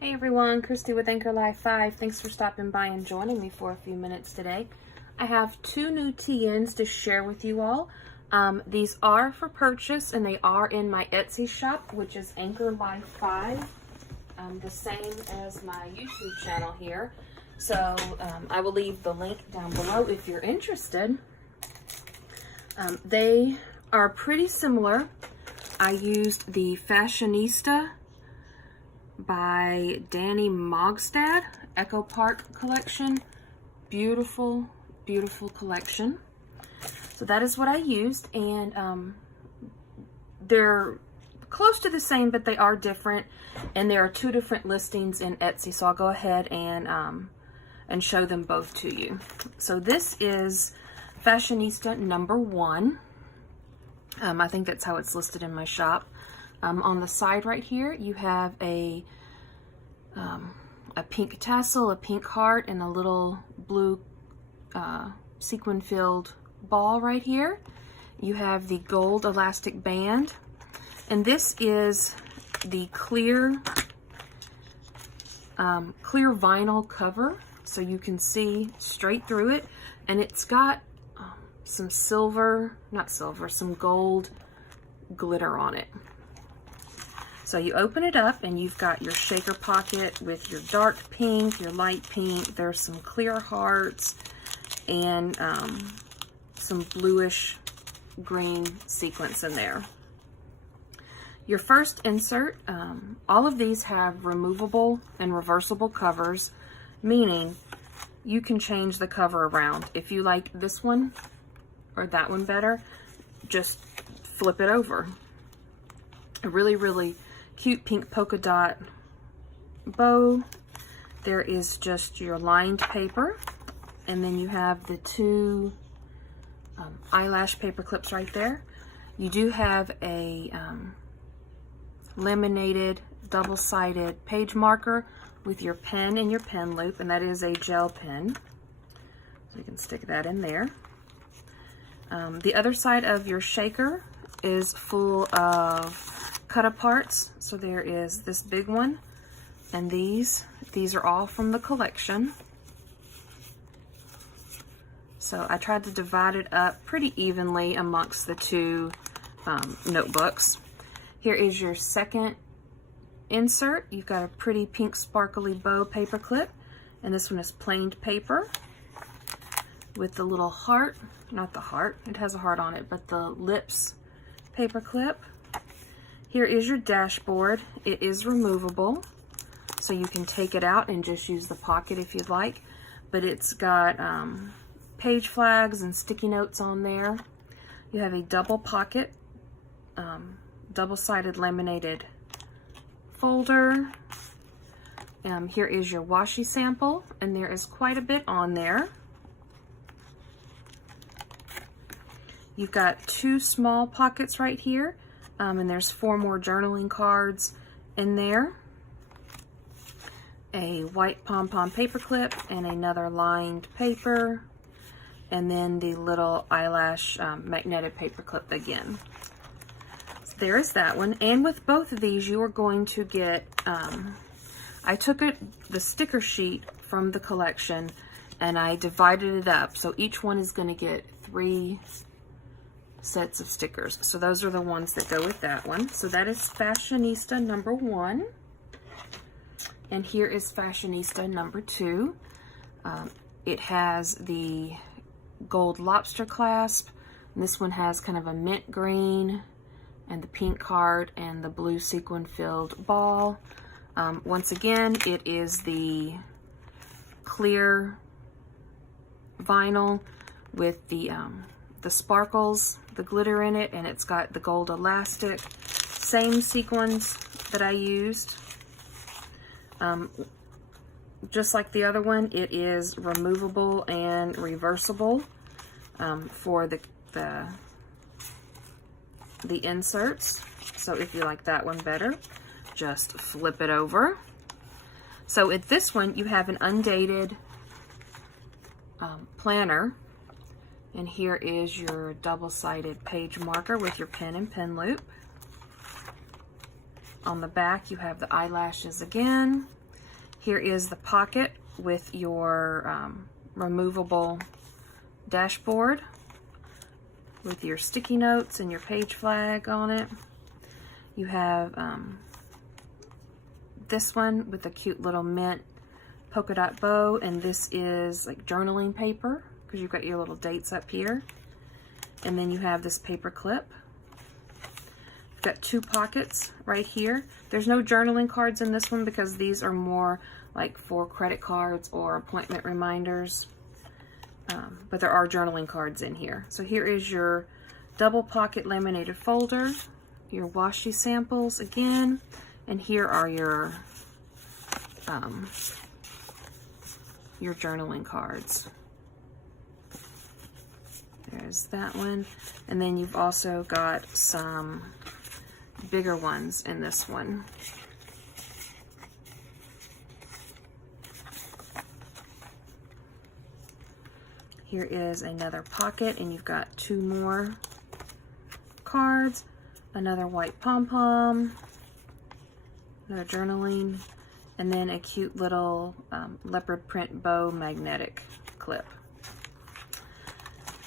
Hey everyone, Christy with Anchor Life 5. Thanks for stopping by and joining me for a few minutes today. I have two new TNs to share with you all. These are for purchase and they are in my Etsy shop, which is Anchor Life 5, the same as my YouTube channel here. So I will leave the link down below if you're interested. They are pretty similar. I used the Fashionista by Danny Mogstad Echo Park collection. Beautiful, beautiful collection. So that is what I used, and they're close to the same, but they are different, and there are two different listings in Etsy, so I'll go ahead and show them both to you. So this is Fashionista number 1. I think that's how it's listed in my shop. On the side right here, you have a pink tassel, a pink heart, and a little blue sequin-filled ball right here. You have the gold elastic band, and this is the clear vinyl cover, so you can see straight through it, and it's got some some gold glitter on it. So you open it up and you've got your shaker pocket with your dark pink, your light pink. There's some clear hearts and some bluish green sequins in there. Your first insert, all of these have removable and reversible covers, meaning you can change the cover around. If you like this one or that one better, just flip it over. A really, really cute pink polka dot bow. There is just your lined paper, and then you have the two eyelash paper clips right there. You do have a laminated double-sided page marker with your pen and your pen loop, and that is a gel pen, so you can stick that in there. The other side of your shaker is full of cut aparts. So there is this big one, and these are all from the collection. So I tried to divide it up pretty evenly amongst the two notebooks. Here is your second insert. You've got a pretty pink sparkly bow paper clip, and this one is planed paper with the little heart, not the heart, it has a heart on it, but the lips paper clip. Here is your dashboard. It is removable, so you can take it out and just use the pocket if you'd like, but it's got page flags and sticky notes on there. You have a double pocket, double-sided laminated folder. Here is your washi sample, and there is quite a bit on there. You've got two small pockets right here, and there's 4 more journaling cards in there. A white pom-pom paper clip and another lined paper, and then the little eyelash magnetic paper clip again. So there is that one, and with both of these you are going to get, I took the sticker sheet from the collection and I divided it up, so each one is going to get 3 sets of stickers. So those are the ones that go with that one. So that is Fashionista number 1, and here is Fashionista number 2. It has the gold lobster clasp, and this one has kind of a mint green and the pink heart and the blue sequin filled ball. Once again, it is the clear vinyl with the sparkles, the glitter in it, and it's got the gold elastic. Same sequins that I used. Just like the other one, it is removable and reversible for the inserts. So if you like that one better, just flip it over. So at this one, you have an undated planner. And here is your double-sided page marker with your pen and pen loop. On the back, you have the eyelashes again. Here is the pocket with your removable dashboard with your sticky notes and your page flag on it. You have this one with a cute little mint polka dot bow, and this is like journaling paper because you've got your little dates up here. And then you have this paper clip. You've got two pockets right here. There's no journaling cards in this one because these are more like for credit cards or appointment reminders. But there are journaling cards in here. So here is your double pocket laminated folder, your washi samples again, and here are your journaling cards. There's that one. And then you've also got some bigger ones in this one. Here is another pocket, and you've got two more cards, another white pom-pom, another journaling, and then a cute little leopard print bow magnetic clip.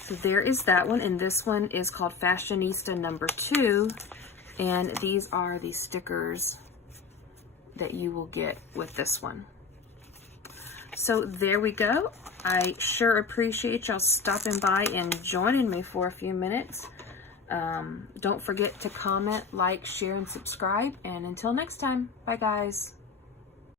So there is that one, and this one is called Fashionista number 2, and these are the stickers that you will get with this one. So there we go. I sure appreciate y'all stopping by and joining me for a few minutes. Don't forget to comment, like, share, and subscribe. And until next time, bye guys.